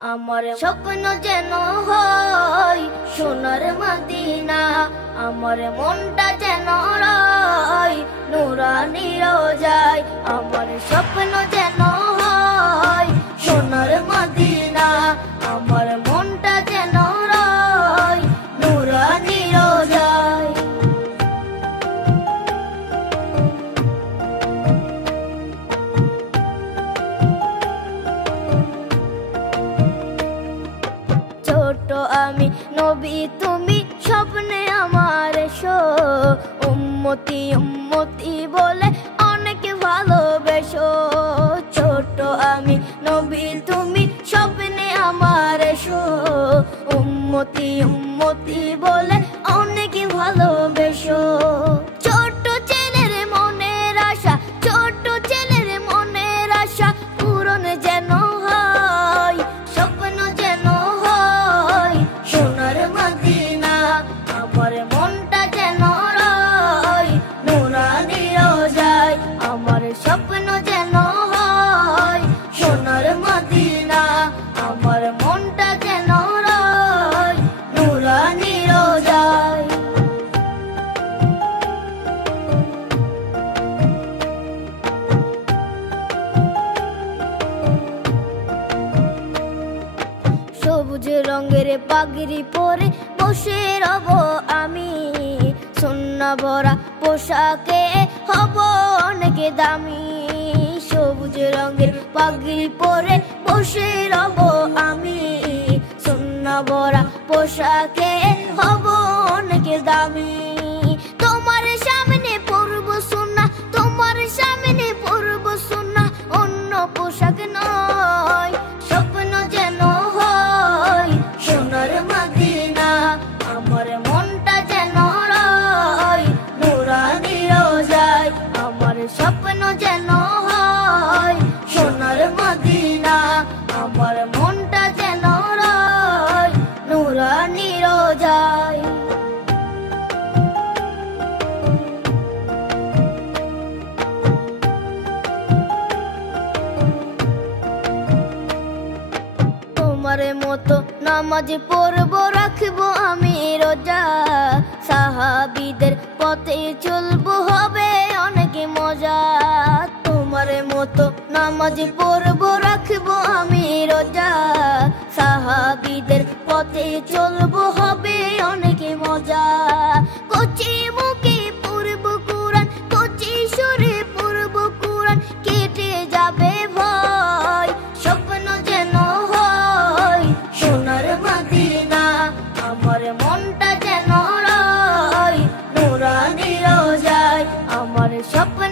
আমার স্বপ্ন যেন হয় সোনার মদিনা, আমার মনটা যেন রয় নুরানি রোজায়। আমার স্বপ্ন যেন হয় সোনার মদিনা, আমার মনটা যেন রয় নুরানি রোজায়। ছোট আমি নবী তুমি স্বপ্নে আমার এসো, উম্মতি উম্মতি বলে অনেক ভালোবেসো। ছোট আমি নবী তুমি স্বপ্নে আমার এসো, উম্মতি উম্মতি বলে অনেক ভালোবেসো। ছোট ছেলের মনের আশা, ছোট ছেলের মনের আশা পূরণ যেন হয়, স্বপ্ন যেন হয় সোনার মদিনা, আমার মনটা যেন রয় নুরানি রোজায়। আমার স্বপ্ন যেন হয় সোনার মদিনা, আমার মনটা যেন রয় নুরানি রোজায়। সবুজ রঙের পাগড়ি পরে বসে রব আমি, সোনা ভরা পোশাকে হব অনেক দামি। সবুজ রঙের পাগড়ি পরে বসে রব আমি, সোনা ভরা পোশাকে হব অনেক দামি। তোমার সামনে পরব সোনা, তোমার সামনে পরব সোনা, অন্য পোশাক নয়। স্বপ্ন যেন হয় সোনার মদিনা, আমার মনটা যেন রয় নুরানি রোজায়। আমার স্বপ্ন যেন হয় সোনার মদিনা, আমার মনটা যেন রয় নুরানি রোজায়। তোমার মতো নামাজ পড়ব রাখবো আমি রোজা, সাহাবীদের পথে চলবো হবে অনেক মজা। তোমার মতো নামাজ পড়ব রাখবো আমি রোজা, সাহাবীদের পথে চলবো হবে অনেক মজা। কচি মুখে পড়ব কুরআন, কচি সুরে পড়ব কুরআন, কেটে যাবে ভয়। স্বপ্ন যেন হয় সোনার মদিনা, আমার মনটা যেন রয় নুরানি রোজায়। আমার স্বপ্ন